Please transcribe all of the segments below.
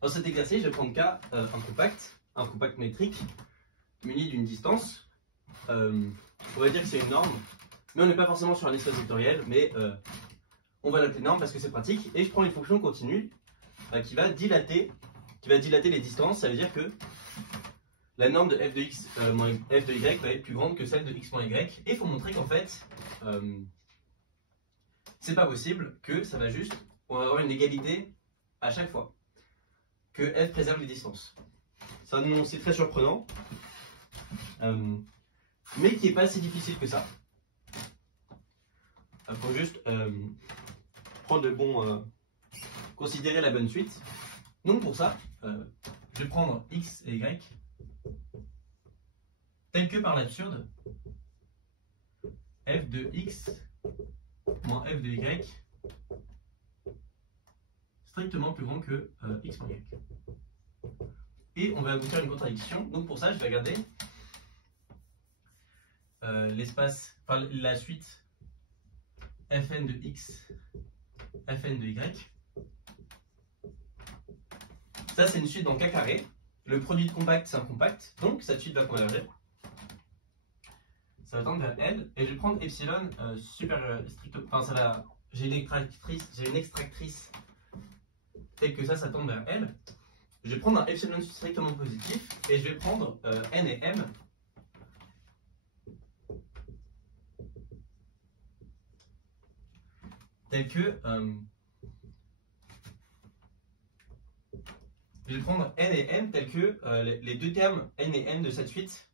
Dans cet exercice, je vais prendre un compact métrique muni d'une distance. On va dire que c'est une norme, mais on n'est pas forcément sur un espace vectoriel, mais on va l'appeler norme parce que c'est pratique. Et je prends une fonction continue qui va dilater les distances. Ça veut dire que la norme de f de x moins f de y va être plus grande que celle de x moins y. Et il faut montrer qu'en fait, c'est pas possible, que ça va juste, on va avoir une égalité à chaque fois, que f préserve les distances. C'est très surprenant, mais qui n'est pas si difficile que ça. Il faut juste prendre le bon, considérer la bonne suite. Donc pour ça, je vais prendre x et y tel que par l'absurde f de x moins f de y strictement plus grand que x moins y. Et on va aboutir à une contradiction. Donc pour ça, je vais regarder la suite fn de x, fn de y. Ça, c'est une suite dans k carré. Le produit de compact, c'est un compact. Donc cette suite va converger. Ça va tendre vers L. Et je vais prendre epsilon stricto. Enfin, ça va. J'ai une extractrice telle que ça tend vers L. Je vais prendre un epsilon strictement positif et je vais prendre n et m tel que je vais prendre n et m tel que les deux termes n et m de cette suite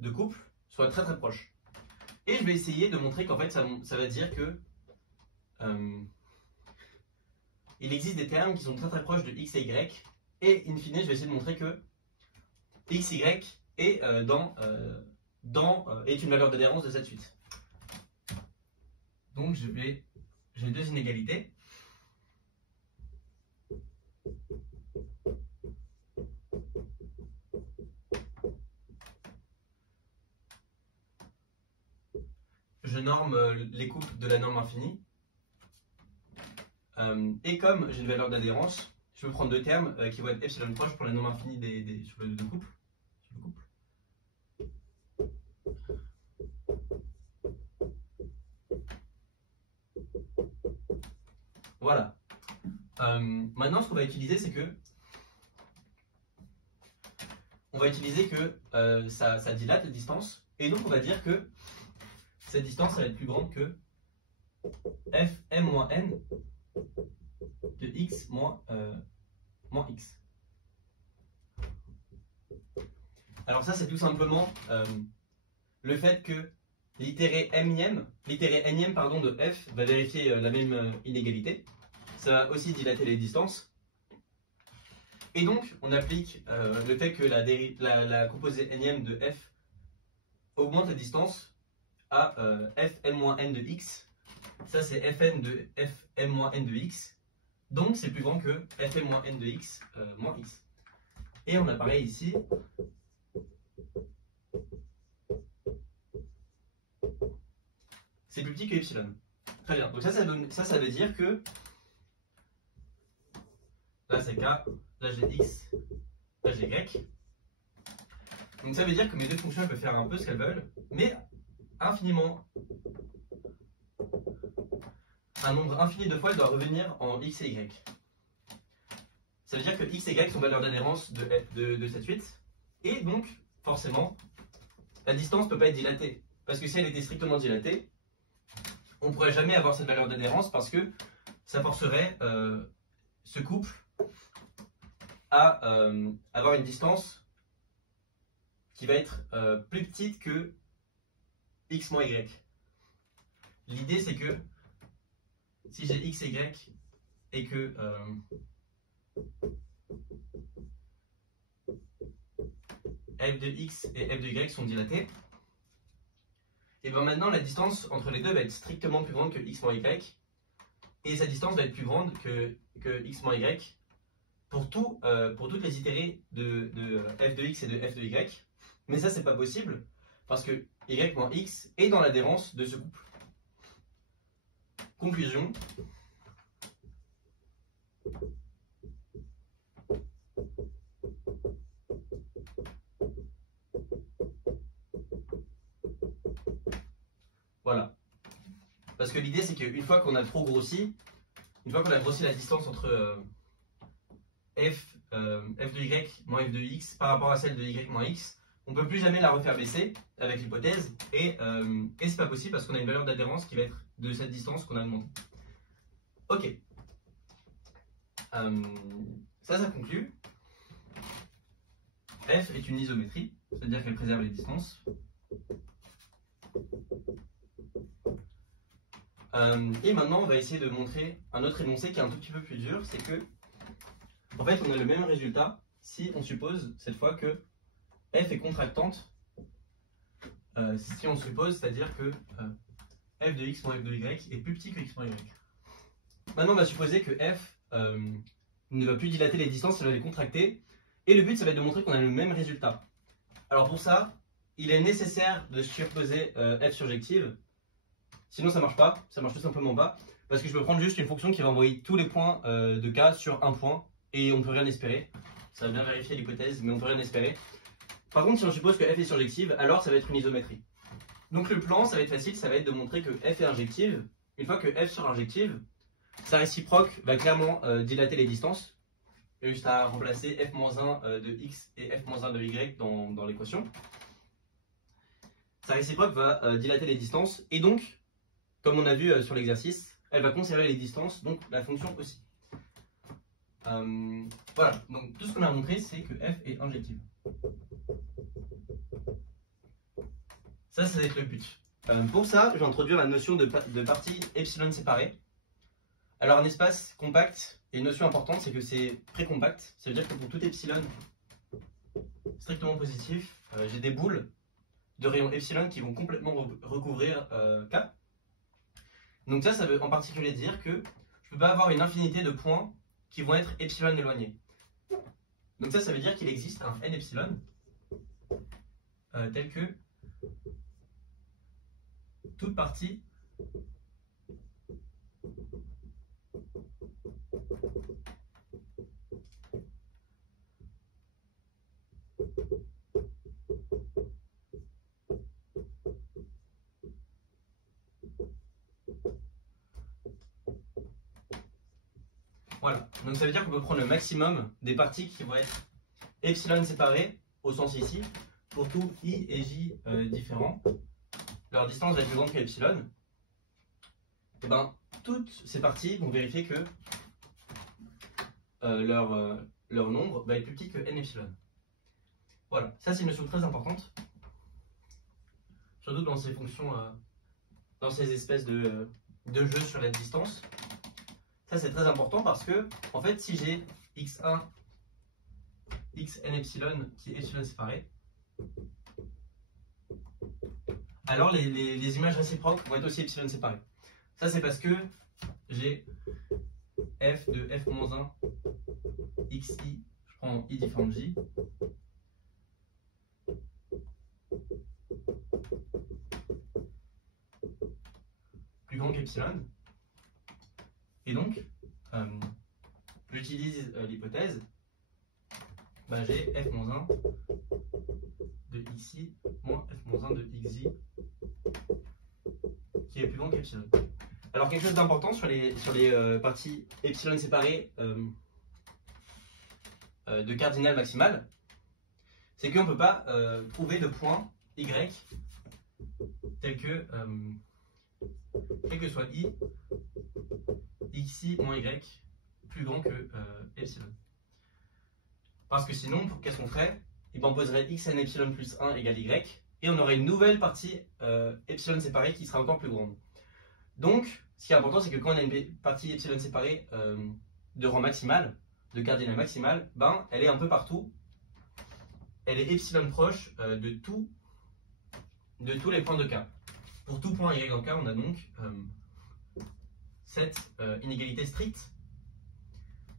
de couple soient très très proches. Et je vais essayer de montrer qu'en fait ça va dire que il existe des termes qui sont très très proches de x et y. Et in fine, je vais essayer de montrer que x, y est, est une valeur d'adhérence de cette suite. Donc j'ai deux inégalités. Je norme les couples de la norme infinie. Et comme j'ai une valeur d'adhérence, je peux prendre deux termes qui vont être epsilon proche pour la norme infinie sur le deux couples. Voilà. Maintenant, ce qu'on va utiliser, c'est que on va utiliser que ça dilate la distance, et donc on va dire que cette distance va être plus grande que fm moins n de x moins x. Alors ça, c'est tout simplement le fait que l'itéré nème de f va vérifier la même inégalité. Ça va aussi dilater les distances. Et donc, on applique le fait que la composée nème de f augmente la distance à fn-n de x. Ça, c'est fn de fm-n de x. Donc, c'est plus grand que fm-n de x moins x. Et on a pareil ici. C'est plus petit que epsilon. Très bien. Donc ça veut dire que là c'est k, là j'ai x, là j'ai y. Donc ça veut dire que mes deux fonctions elles peuvent faire un peu ce qu'elles veulent, mais infiniment. Un nombre infini de fois elle doit revenir en x et y. Ça veut dire que x et y sont valeurs d'adhérence de cette suite. Et donc, forcément, la distance ne peut pas être dilatée. Parce que si elle était strictement dilatée, on ne pourrait jamais avoir cette valeur d'adhérence parce que ça forcerait ce couple à avoir une distance qui va être plus petite que x moins y. L'idée c'est que si j'ai x et y et que f de x et f de y sont dilatés, et bien maintenant la distance entre les deux va être strictement plus grande que x moins y, et cette distance va être plus grande que x moins y pour toutes les itérées de f de x et de f de y. Mais ça c'est pas possible parce que y moins x est dans l'adhérence de ce couple. Conclusion. Voilà. Parce que l'idée c'est qu'une fois qu'on a trop grossi, une fois qu'on a grossi la distance entre f de y moins f de x par rapport à celle de y moins x, on ne peut plus jamais la refaire baisser avec l'hypothèse et c'est pas possible parce qu'on a une valeur d'adhérence qui va être de cette distance qu'on a demandé. Ok. Ça conclut. F est une isométrie, c'est-à-dire qu'elle préserve les distances. Et maintenant, on va essayer de montrer un autre énoncé qui est un tout petit peu plus dur, c'est que, en fait, on a le même résultat si on suppose cette fois que f est contractante. Si on suppose, c'est-à-dire que f de x moins f de y est plus petit que x moins y. Maintenant, on va supposer que f ne va plus dilater les distances, elle va les contracter. Et le but, ça va être de montrer qu'on a le même résultat. Alors pour ça, il est nécessaire de superposer f surjective. Sinon, ça marche pas. Ça marche tout simplement pas. Parce que je peux prendre juste une fonction qui va envoyer tous les points de k sur un point. Et on ne peut rien espérer. Ça va bien vérifier l'hypothèse, mais on ne peut rien espérer. Par contre, si on suppose que f est surjective, alors ça va être une isométrie. Donc le plan, ça va être facile. Ça va être de montrer que f est injective. Une fois que f sera injective, sa réciproque va clairement dilater les distances. Il y a juste à remplacer f-1 de x et f-1 de y dans l'équation. Sa réciproque va dilater les distances et donc, comme on a vu sur l'exercice, elle va conserver les distances, donc la fonction aussi. Voilà, donc tout ce qu'on a montré, c'est que f est injective. Ça va être le but. Pour ça, je vais introduire la notion de partie epsilon séparée. Alors un espace compact, et une notion importante, c'est que c'est précompact. Ça veut dire que pour tout epsilon strictement positif, j'ai des boules de rayon epsilon qui vont complètement recouvrir K. Donc ça veut en particulier dire que je ne peux pas avoir une infinité de points qui vont être epsilon éloignés. Donc ça veut dire qu'il existe un n epsilon tel que toute partie voilà, donc ça veut dire qu'on peut prendre le maximum des parties qui vont être epsilon séparées, au sens ici, pour tout i et j différents. Leur distance va être plus grande que epsilon. Et ben, toutes ces parties vont vérifier que leur nombre va être plus petit que n epsilon. Voilà, ça c'est une notion très importante, surtout dans ces fonctions, dans ces espèces de jeux sur la distance. Ça c'est très important parce que, en fait, si j'ai x1, xn epsilon qui est epsilon séparé, alors les images réciproques vont être aussi epsilon séparées. Ça c'est parce que j'ai f de f-1 xi, je prends i différent de j, plus grand qu'epsilon. Et donc, j'utilise l'hypothèse, j'ai f-1 de xi moins f-1 de xj qui est plus grand qu'epsilon. Alors quelque chose d'important sur les parties epsilon séparées de cardinal maximal, c'est qu'on ne peut pas trouver de point y tel que quel que soit i, xi moins y plus grand que epsilon. Parce que sinon, qu'est-ce qu'on ferait? On poserait xn epsilon plus 1 égale y, et on aurait une nouvelle partie epsilon séparée qui sera encore plus grande. Donc, ce qui est important, c'est que quand on a une partie epsilon séparée de rang maximal, de cardinal maximal, elle est un peu partout. Elle est epsilon proche de tous les points de K. Pour tout point y dans K, on a donc cette inégalité stricte.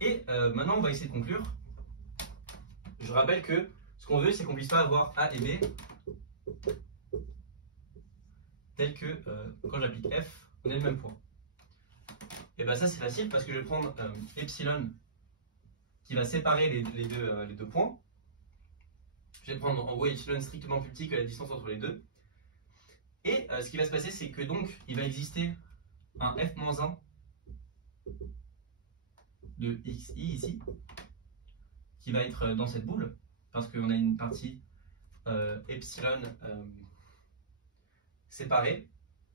Et maintenant, on va essayer de conclure. Je rappelle que ce qu'on veut, c'est qu'on ne puisse pas avoir A et B tel que quand j'applique F, on est le même point. Et bien ça c'est facile parce que je vais prendre epsilon qui va séparer les deux points. Je vais prendre en gros epsilon strictement plus petit que la distance entre les deux. Et ce qui va se passer, c'est que donc il va exister un f-1 de xi ici, qui va être dans cette boule, parce qu'on a une partie epsilon séparée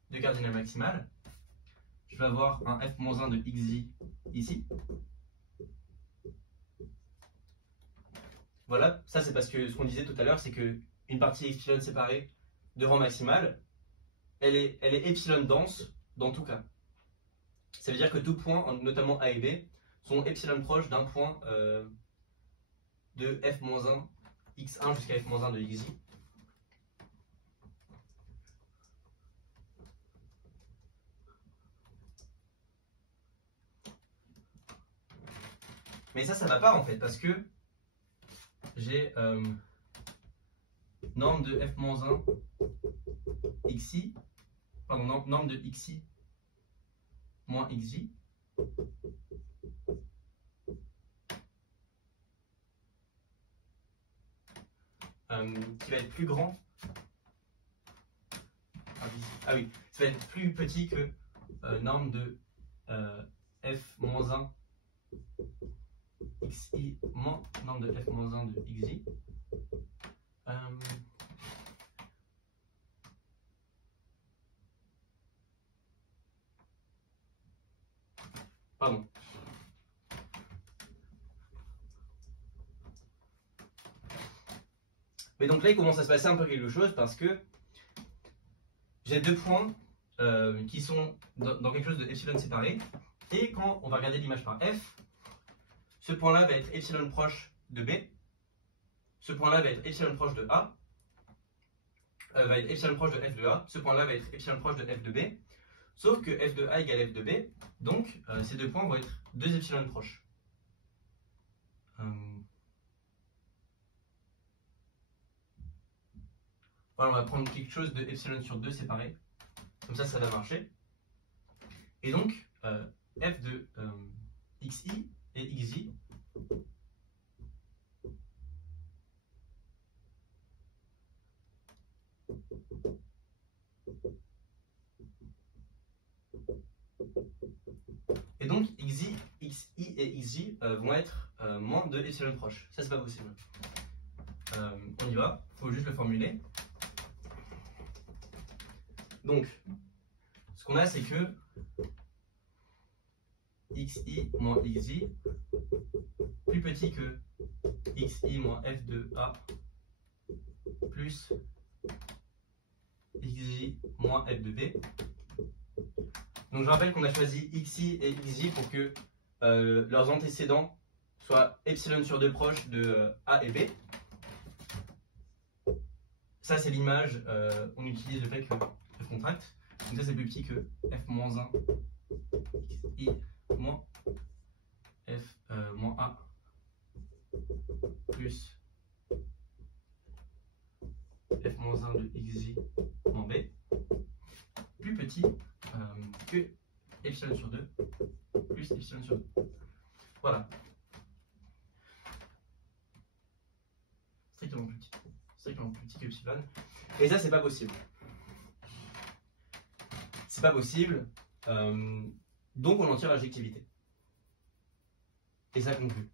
de cardinal maximal. Je vais avoir un f-1 de xi ici. Voilà, ça c'est parce que ce qu'on disait tout à l'heure, c'est qu'une partie epsilon séparée de rang maximal, elle est epsilon dense dans tout cas. Ça veut dire que tous points, notamment A et B, sont epsilon proches d'un point de f-1, x1 jusqu'à f-1 de xi. Mais ça va pas en fait, parce que j'ai norme de f-1 xi, pardon, norme de xi moins xj, qui va être plus grand. Ah oui, ça va être plus petit que norme de f-1 xi moins norme de f-1 de xj. Pardon. Mais donc là, il commence à se passer un peu quelque chose parce que j'ai deux points qui sont dans quelque chose de epsilon séparé. Et quand on va regarder l'image par f, ce point-là va être epsilon proche de b. Ce point-là va être epsilon proche de a. Va être epsilon proche de f de a. Ce point-là va être epsilon proche de f de b. Sauf que f de a égale f de b. Donc ces deux points vont être deux epsilon proches. Voilà, on va prendre quelque chose de epsilon sur 2 séparé. Comme ça va marcher. Et donc, f de xi et xj et donc xi et xj vont être moins de epsilon proche. Ça, c'est pas possible. On y va, il faut juste le formuler. Donc, ce qu'on a, c'est que xi moins xj plus petit que xi moins f de a plus xj moins f de b. Donc je rappelle qu'on a choisi xi et xj pour que leurs antécédents soient epsilon sur 2 proches de a et b. Ça c'est l'image, on utilise le fait que f contracte. Donc ça c'est plus petit que f-1 xi moins f moins a plus f-1 de xj moins b, plus petit que epsilon sur 2 plus epsilon sur 2. Voilà. Strictement plus petit que epsilon. Et ça, c'est pas possible. C'est pas possible. Donc on en tire l'adjectivité. Et ça conclut.